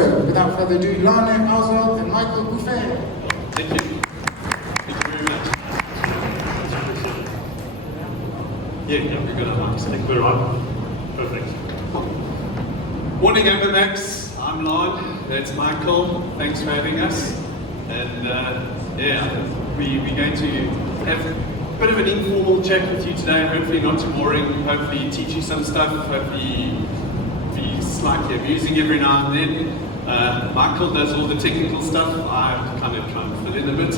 So, without further ado, Lana Alzo and Michael Buffet. Thank you. Thank you very much. Yeah, we're good. I think we're on. Perfect. Morning, Max. I'm Lon. That's Michael. Thanks for having us. And we're going to have a bit of an informal chat with you today. Hopefully not too boring. Hopefully teach you some stuff. Hopefully be slightly amusing every now and then. Michael does all the technical stuff. I kind of try and fill in a bit.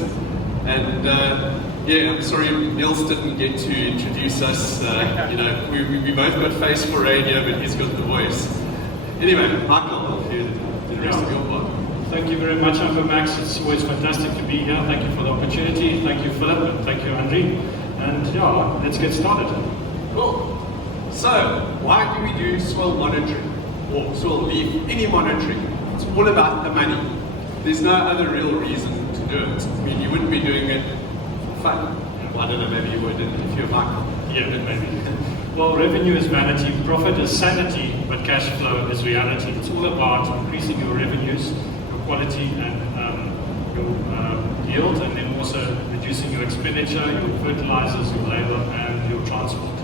And I'm sorry Nils didn't get to introduce us. We both got face for radio, but he's got the voice. Anyway, Michael, I'll hear the rest of your part. Thank you very much, Max. It's always fantastic to be here. Thank you for the opportunity. Thank you, Philip, and thank you, Andre. And let's get started. Cool. So, why do we do soil monitoring or soil leaf, any monitoring? It's all about the money. There's no other real reason to do it. I mean, you wouldn't be doing it for fun. I don't know, maybe you would if you're Michael. Yeah, maybe. Well, revenue is vanity, profit is sanity, but cash flow is reality. It's all about increasing your revenues, your quality, and your yield, and then also reducing your expenditure, your fertilizers, your labor, and your transport.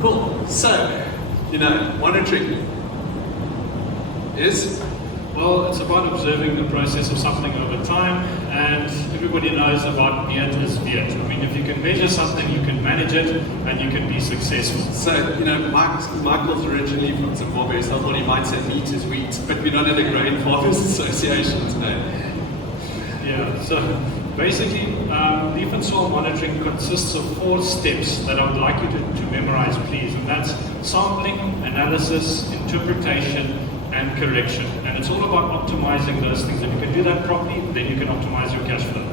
Cool. So, monitoring is? Well, it's about observing the process of something over time, and everybody knows about be it is be it. I mean, if you can measure something, you can manage it, and you can be successful. So, Michael's originally from Zimbabwe, so I thought he might say meat is wheat, but we're not at a grain farmers association today. Yeah, so basically, leaf and soil monitoring consists of 4 steps that I would like you to memorize, please, and that's sampling, analysis, interpretation, and correction. And it's all about optimizing those things. If you can do that properly, then you can optimize your cash flow.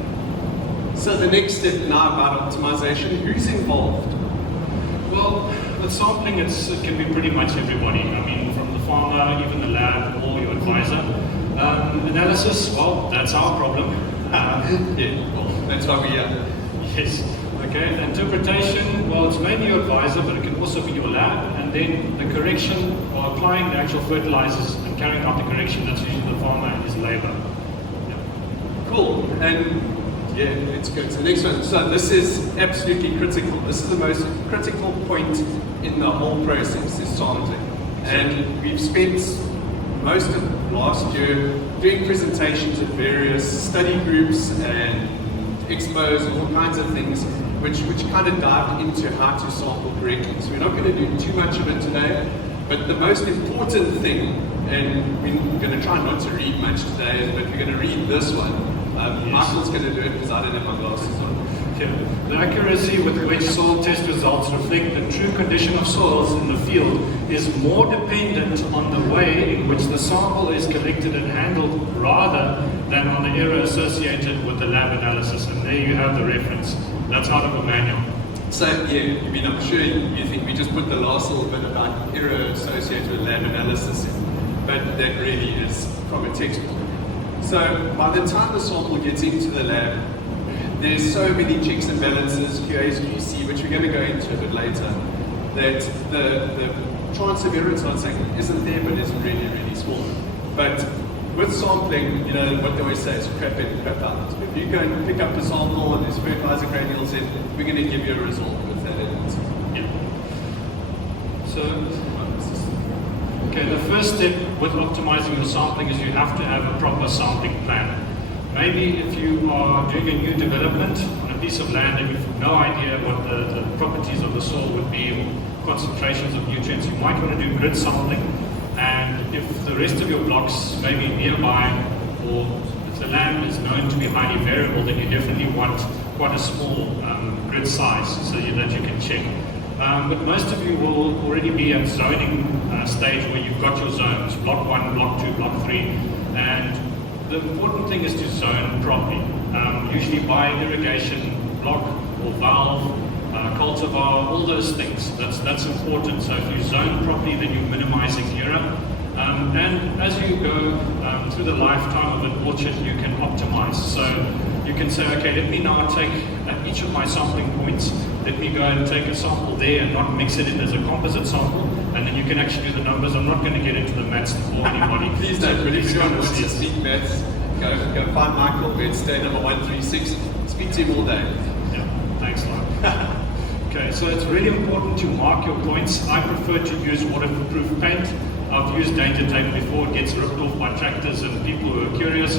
So the next step now about optimization, who's involved? Well, with sampling, it can be pretty much everybody. I mean, from the farmer, even the lab, or your advisor. Analysis, well, that's our problem. That's why we're here. Yes. Okay, interpretation, well, it's mainly your advisor, but it can also be your lab, and then the correction, or applying the actual fertilizers and carrying out the correction, that's usually the farmer and his labor. Yeah. Cool, and let's go to the next one. So this is absolutely critical. This is the most critical point in the whole process, is sampling. And we've spent most of last year doing presentations at various study groups and expos and all kinds of things, which kind of dived into how to sample correctly. So we're not going to do too much of it today, but the most important thing, and we're going to try not to read much today, but we're going to read this one. Yes. Michael's going to do it because I don't have my glasses on. Okay. The accuracy with which soil test results reflect the true condition of soils in the field is more dependent on the way in which the sample is collected and handled rather than on the error associated with the lab analysis. And there you have the reference. That's out of a manual. So, I'm sure you think we just put the last little bit about error associated with lab analysis in, but that really is from a textbook. So, by the time the sample gets into the lab, there's so many checks and balances, QAs, QC, which we're going to go into a bit later, that the chance of error, it's not saying isn't there, but it's really, really small. But with sampling, what they always say is crap in, crap out. If you go and pick up a sample and there's fertilizer granules in, we're going to give you a result with that in it. Yeah. So, okay, the first step with optimizing your sampling is you have to have a proper sampling plan. Maybe if you are doing a new development on a piece of land and you've no idea what the properties of the soil would be or concentrations of nutrients, you might want to do grid sampling. And if the rest of your blocks may be nearby, or if the land is known to be highly variable, then you definitely want quite a small grid size so that you can check. But most of you will already be at zoning stage where you've got your zones, block 1, block 2, block 3, and the important thing is to zone properly. Usually by irrigation block or valve, cultivar, all those things. That's important. So if you zone properly, then you're minimizing error. And as you go through the lifetime of an orchard, you can optimize. So you can say, okay, let me now take at each of my sampling points, let me go and take a sample there and not mix it in as a composite sample. and then you can actually do the numbers. I'm not going to get into the maths for anybody. Please don't, but if anyone wants to speak maths, go find Michael, bed stay number 136, speak to him all day. Yeah, thanks, Lauren. Okay, so it's really important to mark your points. I prefer to use waterproof paint. I've used danger tape before, it gets ripped off by tractors and people who are curious.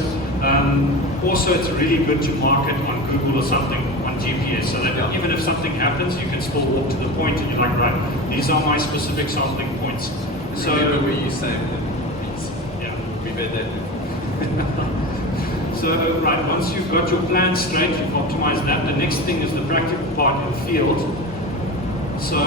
Also, it's really good to mark it on Google or something on GPS, so that even if something happens, you can still walk to the point and you're like, right, these are my specific sampling points. So remember where you saved them, please. Yeah. We've had that. So, right, once you've got your plan straight, you've optimized that, the next thing is the practical part in the field. So,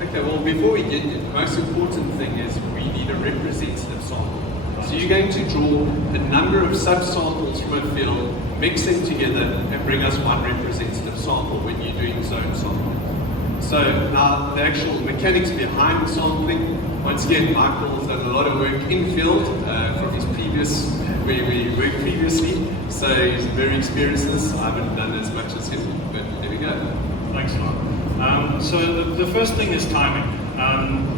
okay, well, before we get there, the most important thing is we need a representative sample. So you're going to draw a number of sub-samples from a field, mix them together, and bring us one representative sample when you're doing zone sampling. So now the actual mechanics behind sampling, once again, Michael's done a lot of work in field from his previous, where we worked previously, so he's very experienced in this. I haven't done as much as him, but there we go. Thanks, Mark. So the first thing is timing.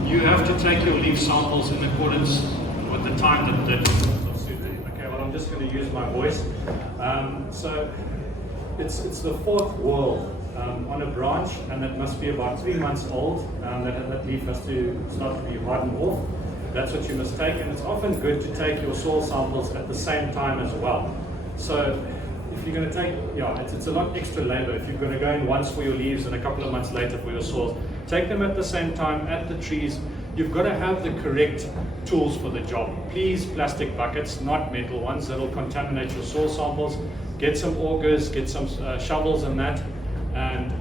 You have to take your leaf samples in accordance with the time that okay, well, I'm just going to use my voice. So it's the fourth whorl on a branch, and it must be about 3 months old. That leaf has to start to be hardened off. That's what you must take, and it's often good to take your soil samples at the same time as well. So if you're going to take, it's a lot extra labor. If you're going to go in once for your leaves and a couple of months later for your soils, take them at the same time at the trees. You've got to have the correct tools for the job. Please, plastic buckets, not metal ones that'll contaminate your soil samples. Get some augers, get some shovels and that, and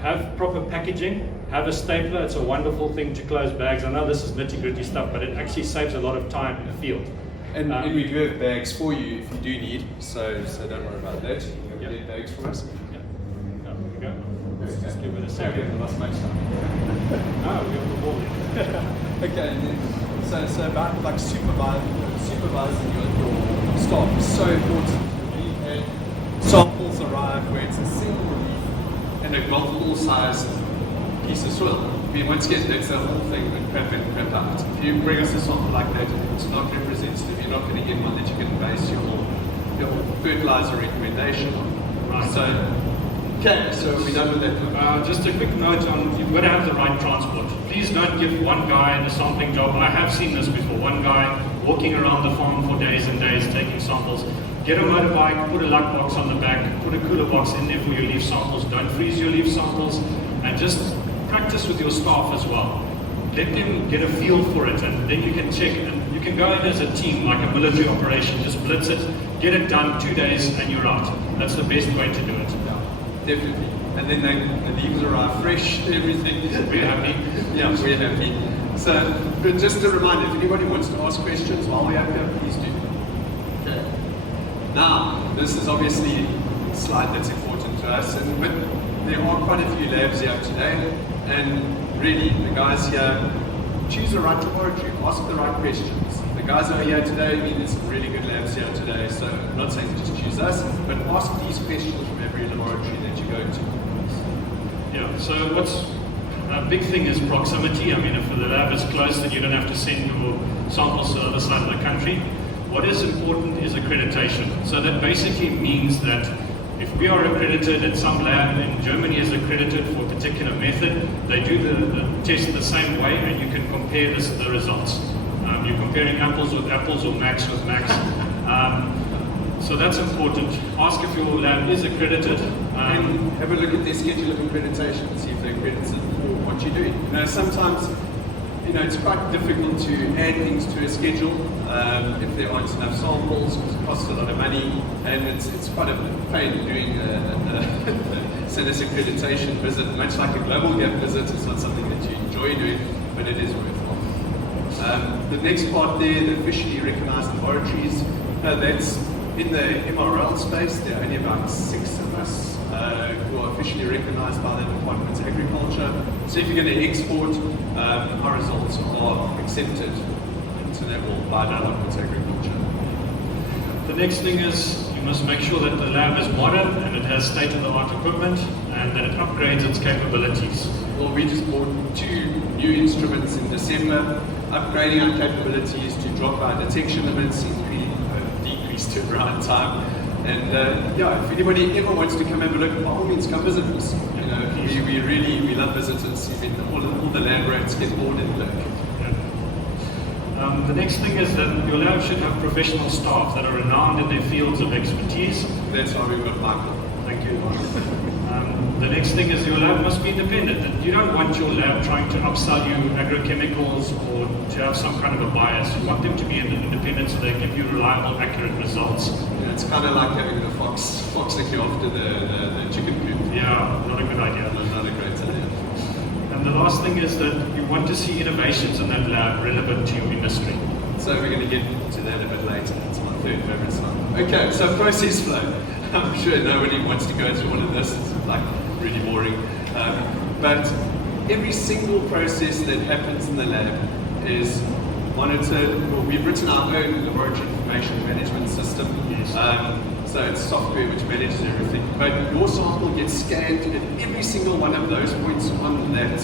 have proper packaging. Have a stapler. It's a wonderful thing to close bags. I know this is nitty-gritty stuff, but it actually saves a lot of time in the field. And we do have bags for you if you do need, so don't worry about that. You can get bags for us. Yeah. There we go. Let's just give it a second. Let's make some. Oh, we got the ball in. Okay, and then, so about like supervising your staff is so important. We've had samples arrive where it's a single leaf and a golf ball sized piece of soil. I mean, once again, that's the whole thing with crap in, crap out. If you bring us a sample like that, it's not representative. You're not going to get one that you can base your fertilizer recommendation on. Right. So, okay, so we're done with that. Just a quick note on, you've got to have the right transport. Please don't give one guy the sampling job. I have seen this before. One guy walking around the farm for days and days taking samples. Get a motorbike, put a luck box on the back, put a cooler box in there for your leaf samples. Don't freeze your leaf samples, and just practice with your staff as well. Let them get a feel for it, and then you can check, and you can go in as a team, like a military operation, just blitz it, get it done 2 days, and you're out. That's the best way to do it. Yeah, definitely. And then the leaves arrive fresh, everything. We're happy. Yeah, we're happy. So, but just a reminder, if anybody wants to ask questions while we're up here, please do. Okay. Now, this is obviously a slide that's important to us, and there are quite a few labs here today, and really, the guys here, choose the right laboratory, ask the right questions. The guys that are here today, there's some really good labs here today, so I'm not saying just choose us, but ask these questions from every laboratory that you go to. Yeah, so what's a big thing is proximity. I mean, if the lab is close, then you don't have to send your samples to the other side of the country. What is important is accreditation. So that basically means that if we are accredited and some lab in Germany is accredited for a particular method, they do the test the same way, and you can compare the results. You're comparing apples with apples or max with max. So that's important. Ask if your lab is accredited. And have a look at their schedule of accreditation and see if they're accredited for what you're doing. Sometimes it's quite difficult to add things to a schedule if there aren't enough samples, because it costs a lot of money, and it's quite a pain doing a SANIS accreditation visit. Much like a global gap visit, it's not something that you enjoy doing, but it is worthwhile. The next part there, the officially recognized laboratories, that's in the MRL space. There are only about 6 of us who are officially recognized by the Department of Agriculture. So if you're going to export, our results are accepted by the Department of Agriculture. The next thing is you must make sure that the lab is modern and it has state-of-the-art equipment and that it upgrades its capabilities. Well, we just bought 2 new instruments in December, upgrading our capabilities to drop our detection limits, decrease turnaround time. And yeah, if anybody ever wants to come have a look, by all means, come visit us. You know, we love visitors. I mean, all the land roads get bored and look. The next thing is that your lab should have professional staff that are renowned in their fields of expertise. That's why we've got Michael. Thank you. The next thing is your lab must be independent. And you don't want your lab trying to upsell you agrochemicals or to have some kind of a bias. You want them to be independent so they give you reliable, accurate results. Yeah, it's kind of like having the fox looking after the chicken coop. Yeah, not a good idea. Not a great idea. And the last thing is that you want to see innovations in that lab relevant to your industry. So we're going to get to that a bit later. It's my third favorite slide. Okay, so process flow. I'm sure nobody wants to go through all of this. It's like really boring. But every single process that happens in the lab is monitored. Well, we've written our own laboratory information management system. Yes. So it's software which manages everything. But your sample gets scanned at every single one of those points on that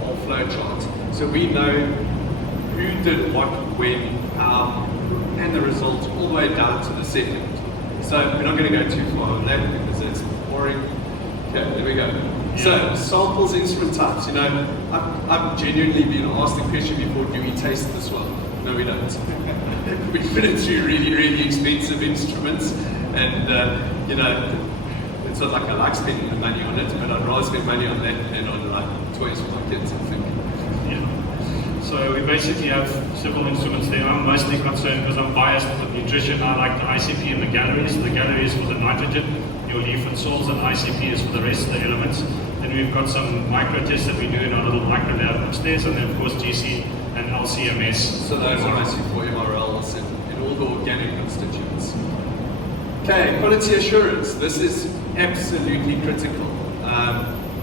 whole flow chart. So we know who did what, when, how, and the results all the way down to the second. So we're not going to go too far on that because it's boring. Okay, there we go. Yeah. So samples, instrument types. You know, I've genuinely been asked the question before: do we taste this one? No, we don't. We put it through really, really expensive instruments, and you know, it's not like I like spending the money on it, but I'd rather spend money on that than on like toys for my kids, I think. Yeah. So we basically have several instruments there. I'm mostly concerned because I'm biased with nutrition. I like the ICP and the galleries. The galleries for the nitrogen, your leaf and soils, and ICP is for the rest of the elements. Then we've got some micro tests that we do in our little micro lab upstairs, and then of course GC and LCMS. So those are IC4 MRLs and all the organic constituents. Okay, quality assurance. This is absolutely critical.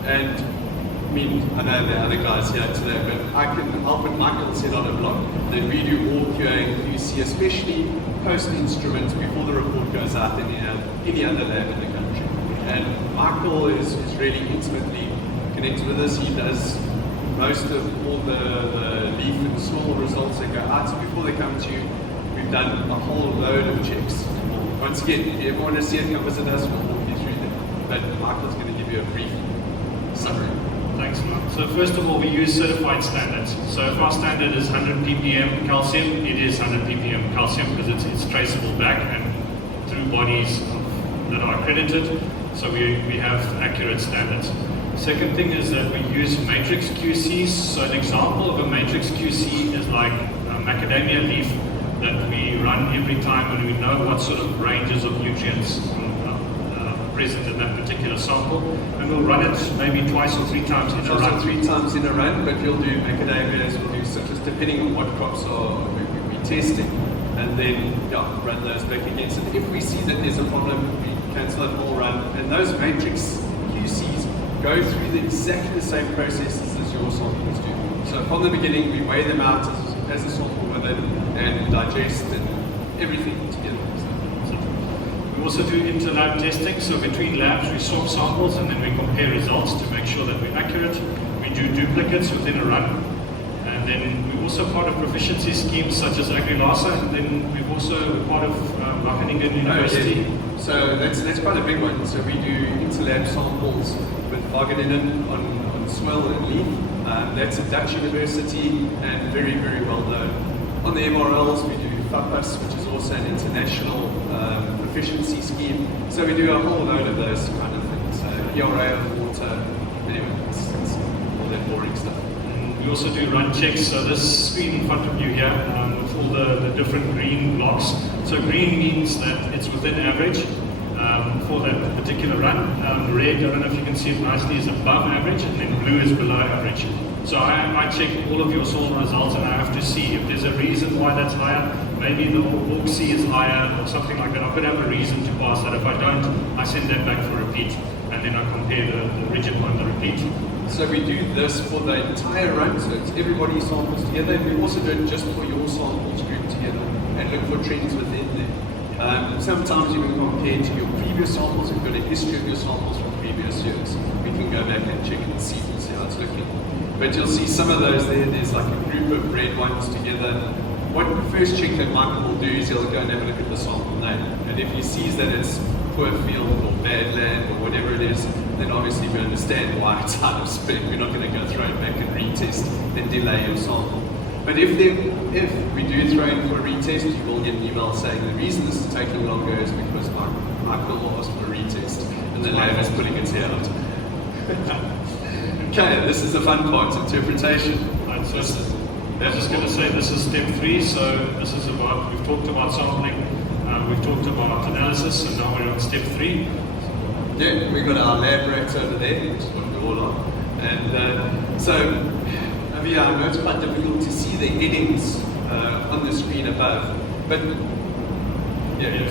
And I mean, I know the other guys here today, but I'll put Michael said on a blog that we do all QA and QC, especially post-instrument, before the report goes out in any other lab in the country. And Michael is really intimately connected with us. He does most of all the leaf and soil results that go out. So before they come to you, we've done a whole load of checks. Once again, if you ever want to see it, come visit us, we'll walk you through them. But Michael's going to give you a brief summary. Thanks, Mark. So first of all, we use certified standards. So if our standard is 100 ppm calcium, it is 100 ppm calcium because it's traceable back and through bodies that are accredited. So we have accurate standards. Second thing is that we use matrix QCs. So an example of a matrix QC is like macadamia leaf that we run every time when we know what sort of ranges of nutrients present in that particular sample, and we'll run it maybe twice or 3 times in a run. 3 times in a run, but we'll do macadamias, we'll do citrus, depending on what crops we're testing, and then run those back against it. If we see that there's a problem, we cancel that whole run, and those matrix QCs go through exactly the same processes as your samples do. So from the beginning, we weigh them out as a sample with it, and digest and everything together. We also do inter-lab testing, so between labs we swap samples and then we compare results to make sure that we're accurate. We do duplicates within a run, and then we're also part of proficiency schemes such as AgriLasa, and then we've also part of Wageningen University. So that's quite a big one. So we do inter-lab samples with Wageningen on swell and leaf. That's a Dutch university and very, very well known. On the MRLs we do FAPAS, which is also an international proficiency scheme. So we do a whole load of those kind of things. So ERA of water, anyway, it's all that boring stuff. And we also do run checks. So this screen in front of you here with all the different green blocks. So green means that it's within average for that particular run. Red, I don't know if you can see it nicely, is above average, and then blue is below average. So I check all of your soil results and I have to see if there's a reason why that's higher. Maybe the Hawk C is higher or something like that. I've got to have a reason to pass that. If I don't, I send that back for repeat, and then I compare the rigid one, the repeat. So we do this for the entire run, so it's everybody's samples together, and we also do it just for your samples grouped together and look for trends within them. Sometimes you can compare to your previous samples. We've got a history of your samples from previous years. We can go back and check and see how it's looking. But you'll see some of those there's like a group of red ones together. What the first check that Michael will do is he'll go and have a look at the sample name. And if he sees that it's poor field or bad land or whatever it is, then obviously we understand why it's out of spec. We're not going to go throw it back and retest and delay your sample. But if we do throw in for a retest, you will get an email saying the reason this is taking longer is because Michael asked for a retest and the lab is putting its hair out. Okay, this is the fun part, interpretation. Right, so I was just going to say this is step 3, so this is about, we've talked about sampling, we've talked about analysis, and now we're on step 3. Yeah, we've got our lab rats over there, which is what we're all on. And so, I know it's quite difficult to see the headings on the screen above, but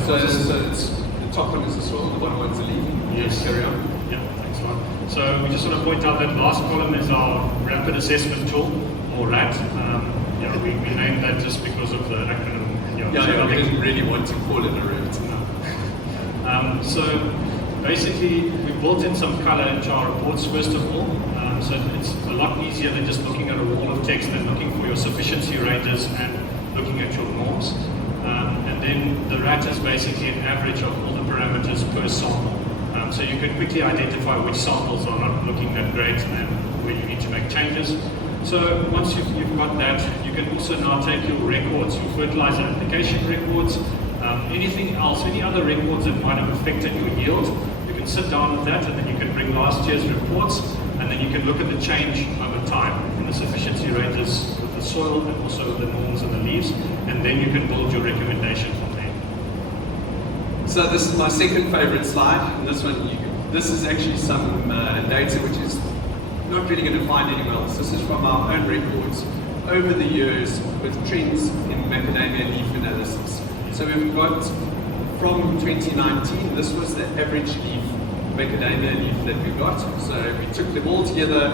so it's, the top one is the soil, the bottom one's the leaf. Yes. Carry on. Yeah, thanks, Ron. So we just want to point out that last column is our rapid assessment tool, or RAT. We named that just because of the acronym. We didn't really want to call it a RAT. No. So basically, we built in some color into our reports first of all. So it's a lot easier than just looking at a wall of text and looking for your sufficiency ranges and looking at your norms. And then the RAT is basically an average of all the parameters per sample. So you can quickly identify which samples are not looking that great and where you need to make changes. So once you've got that, you can also now take your records, your fertilizer application records, anything else, any other records that might have affected your yield. You can sit down with that and then you can bring last year's reports and then you can look at the change over time in the sufficiency ranges with the soil and also with the norms and the leaves, and then you can build your recommendation from there. So this is my second favorite slide, and this is actually some data which is not really going to find anywhere else. This is from our own records over the years with trends in macadamia leaf analysis. So we've got from 2019, this was the average leaf, macadamia leaf that we got. So we took them all together,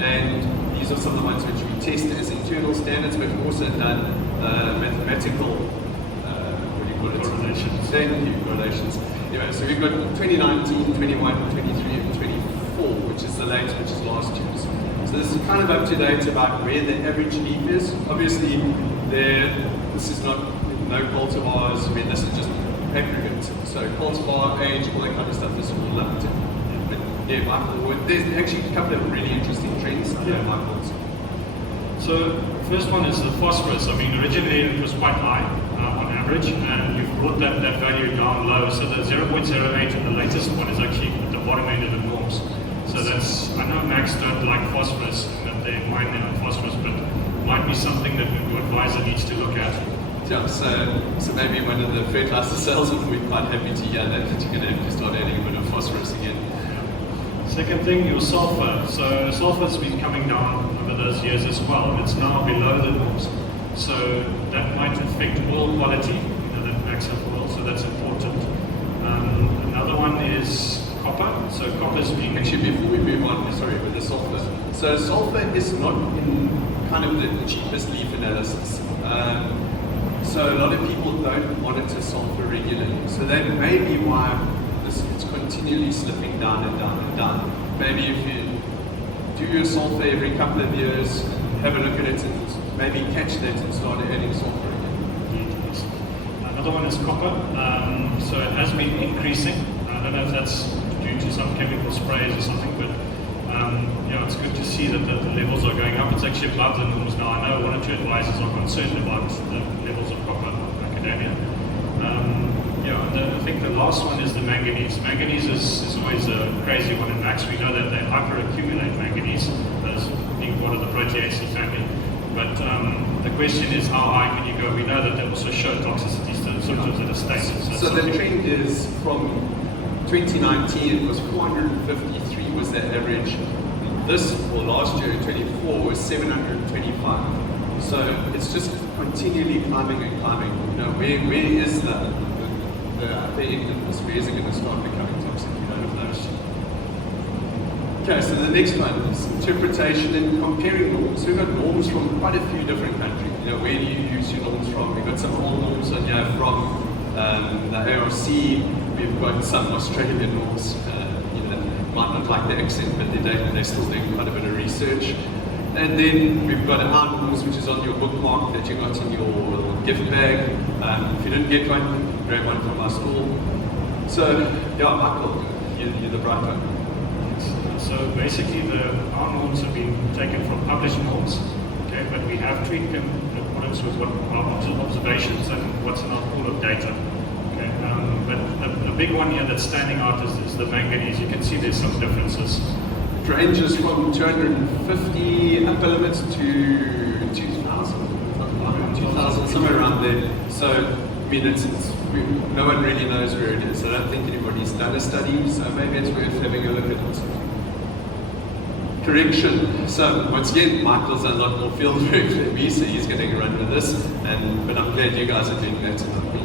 and these are some of the ones which we tested as internal standards, but we've also done mathematical correlations. Thank you, correlations. Anyway, so we've got 2019, 21, 23, and 24, which is the latest, which is last year's. So this is kind of up to date about where the average leaf is. Obviously, this is not no cultivars. I mean, this is just aggregate. So cultivar, age, all that kind of stuff is all lumped in. But yeah, Michael, there's actually a couple of really interesting trends. Yeah, Michael's. So first one is the phosphorus. I mean, originally it was quite high on average, and you've brought that value down low. So the 0.08 and the latest one is actually at the bottom end of the norms. So that's, I know Max don't like phosphorus, and that they mine their own phosphorus, but it might be something that your advisor needs to look at. Yeah, so maybe one of the fertilizer salesmen will be quite happy to hear that you're going to have to start adding a bit of phosphorus again. Second thing, your sulfur. So sulfur's been coming down over those years as well, and it's now below the norms. So that might affect oil quality, that Max has oil, so that's important. Another one is copper. So copper's been... Actually, before we move on, sorry, with the sulfur. So sulfur is not in kind of the cheapest leaf analysis. So a lot of people don't monitor sulfur regularly. So that may be why it's continually slipping down and down and down. Maybe if you do your sulfur every couple of years, have a look at it and maybe catch that and start adding sulfur again. Yes. Another one is copper. So it has been increasing. I don't know if that's due to some chemical sprays or something, but it's good to see that the levels are going up. It's actually above the norms now. I know one or two advisors are concerned about the levels of copper in macadamia. I think the last one is the manganese. Manganese is always a crazy one in Max. We know that they hyperaccumulate manganese as being part of the Proteaceae family. But the question is, how high can you go? We know that they also show toxicities to symptoms that are stable. So the trend is from 2019, it was 453 was the average. Last year, 24, was 725. So it's just continually climbing and climbing. Where is the upper end of this? Where is it going to start becoming toxic? You don't know. Okay, so the next one is interpretation and comparing norms. So we've got norms from quite a few different countries. Where do you use your norms from? We've got some old norms on here from the ARC. We've got some Australian norms. might not like the accent, but they're still doing quite a bit of research. And then we've got Outdoors, which is on your bookmark that you got in your gift bag. If you didn't get one, grab one from our stall. So, yeah, Michael, you're the bright one. So basically our norms have been taken from published norms, okay, but we have tweaked them in accordance with what our observations and what's in our pool of data. Okay, but the big one here that's standing out is the manganese. You can see there's some differences. It ranges from 250 upper limits to 2,000, somewhere around there. So, I mean, no one really knows where it is. I don't think anybody's done a study, so maybe it's worth having a look at it. Correction. So, once again, Michael's a lot more field work than me, so he's going to run with this. But I'm glad you guys are doing that to help me.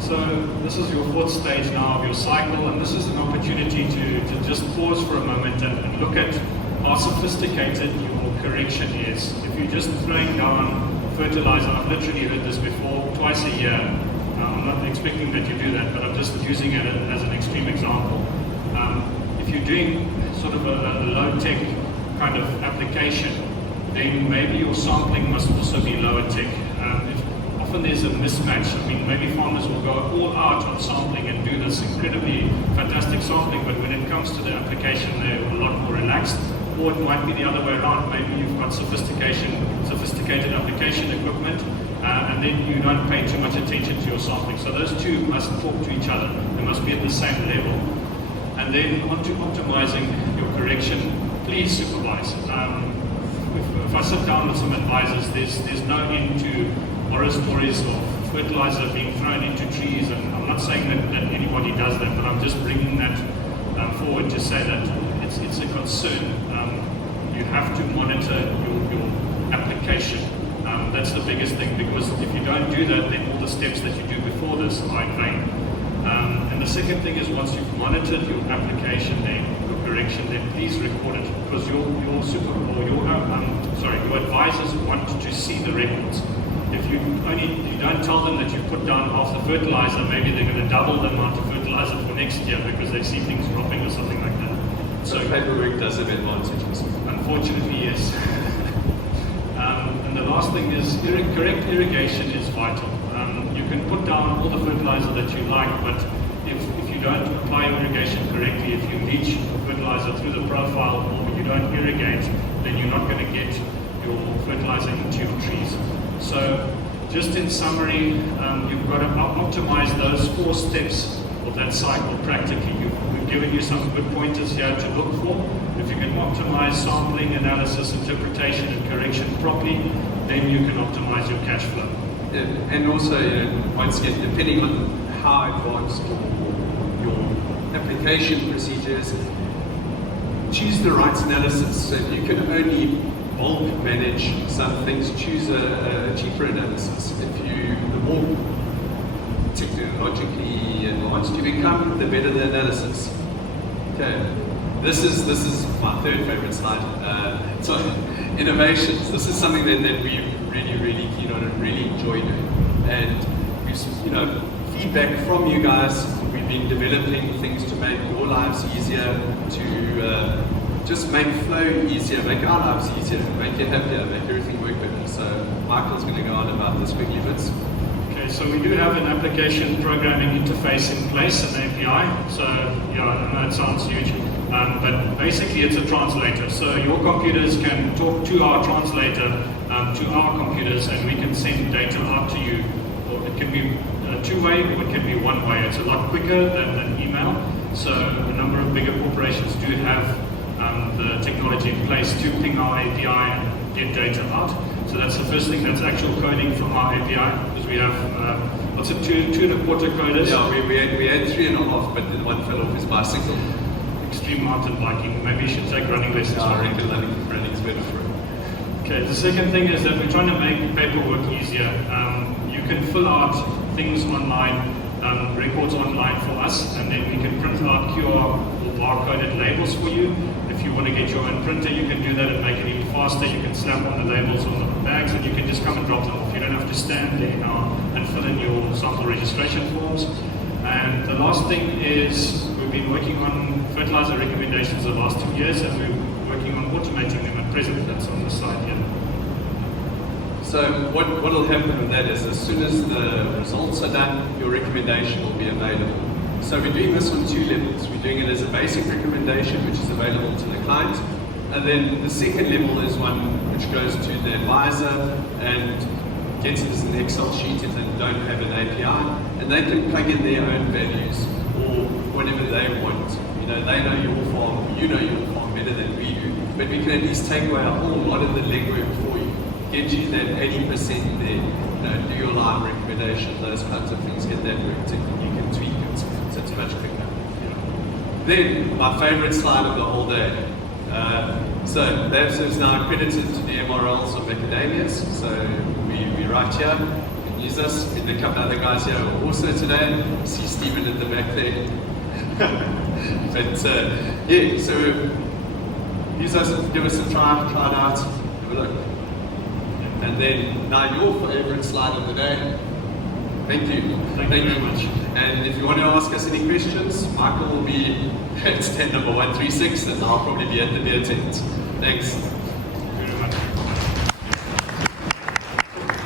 So this is your fourth stage now of your cycle, and this is an opportunity to just pause for a moment and look at how sophisticated your correction is. If you're just throwing down fertilizer, I've literally heard this before, twice a year. I'm not expecting that you do that, but I'm just using it as an extreme example. If you're doing sort of a low-tech kind of application, then maybe your sampling must also be lower tech. Often there's a mismatch. I mean, maybe farmers will go all out on sampling and do this incredibly fantastic sampling, but when it comes to the application, they're a lot more relaxed. Or it might be the other way around. Maybe you've got sophisticated application equipment, and then you don't pay too much attention to your sampling. So those two must talk to each other. They must be at the same level. And then onto optimizing your correction, please supervise. If I sit down with some advisors, there's no end to horror stories of fertilizer being thrown into trees, and I'm not saying that anybody does that, but I'm just bringing that forward to say that it's a concern. You have to monitor your application. That's the biggest thing, because if you don't do that, then all the steps that you do before this are in vain. And the second thing is, once you've monitored your application, then your correction, then please record it, because your advisors want to see the records. If you don't tell them that you put down half the fertilizer, maybe they're going to double the amount of fertilizer for next year because they see things dropping or something like that. So paperwork does have advantages. Unfortunately, yes. And the last thing is correct irrigation is vital. You can put down all the fertilizer that you like, but if you don't apply irrigation correctly, if you leach fertilizer through the profile or you don't irrigate, then you're not going to get your fertilizer into your trees. So, just in summary, you've got to optimize those 4 steps of that cycle practically. We've given you some good pointers here to look for. If you can optimize sampling, analysis, interpretation, and correction properly, then you can optimize your cash flow. And also, once again, depending on how advanced your application procedures, choose the right analysis. So if you can only bulk manage some things, choose a cheaper analysis. The more technologically advanced you become, the better the analysis. Okay, this is my third favorite slide. So innovations. This is something that we're really keen on and really enjoy doing. And feedback from you guys. We've been developing things to make your lives easier, to just make flow easier, make our lives easier, make you happier, make everything work better. So Michael's going to go on about this quickly bits. Okay, so we do have an application programming interface in place, an API. So yeah, I know it sounds huge, but basically it's a translator. So your computers can talk to our translator, to our computers, and we can send data out to you. Or it can be two-way, or it can be one-way. It's a lot quicker than email. So a number of bigger corporations do have the technology in place to ping our API and get data out. So that's the first thing. That's actual coding from our API, because we have what's it, 2.25 coders. Yeah, we had 3.5, but then one fell off his bicycle. Extreme mountain biking. Maybe you should take running lessons. I reckon running's better for it. Okay. The second thing is that we're trying to make paperwork easier. You can fill out things online, records online for us, and then we can print out QR or barcoded labels for you. If you want to get your own printer, you can do that and make it even faster. You can slap on the labels on the bags, and you can just come and drop them off. You don't have to stand there now and fill in your sample registration forms. And the last thing is we've been working on fertilizer recommendations the last 2 years, and we're working on automating them at present. That's on the side here. So what will happen with that is as soon as the results are done, your recommendation will be available. So we're doing this on 2 levels. We're doing it as a basic recommendation, which is available to the client. And then the second level is one which goes to the advisor and gets it as an Excel sheet if they don't have an API. And they can plug in their own values or whatever they want. You know, they know your farm, you know your farm better than we do. But we can at least take away a whole lot of the legwork for you. Get you that 80% there. You know, do your line recommendation, those kinds of things, get that worked in. You can tweak it, so it's much quicker. Then, my favorite slide of the whole day. So Labserve is now accredited to the MRLs of macadamias. So we right here, you can use us. And a couple other guys here are also today. See Stephen at the back there. But yeah, so use us, give us a try it out, have a look. And then now your favorite slide of the day. Thank you. Thank you very much. And if you want to ask us any questions, Michael will be at tent number 136 and I'll probably be at the beer tent. Thanks.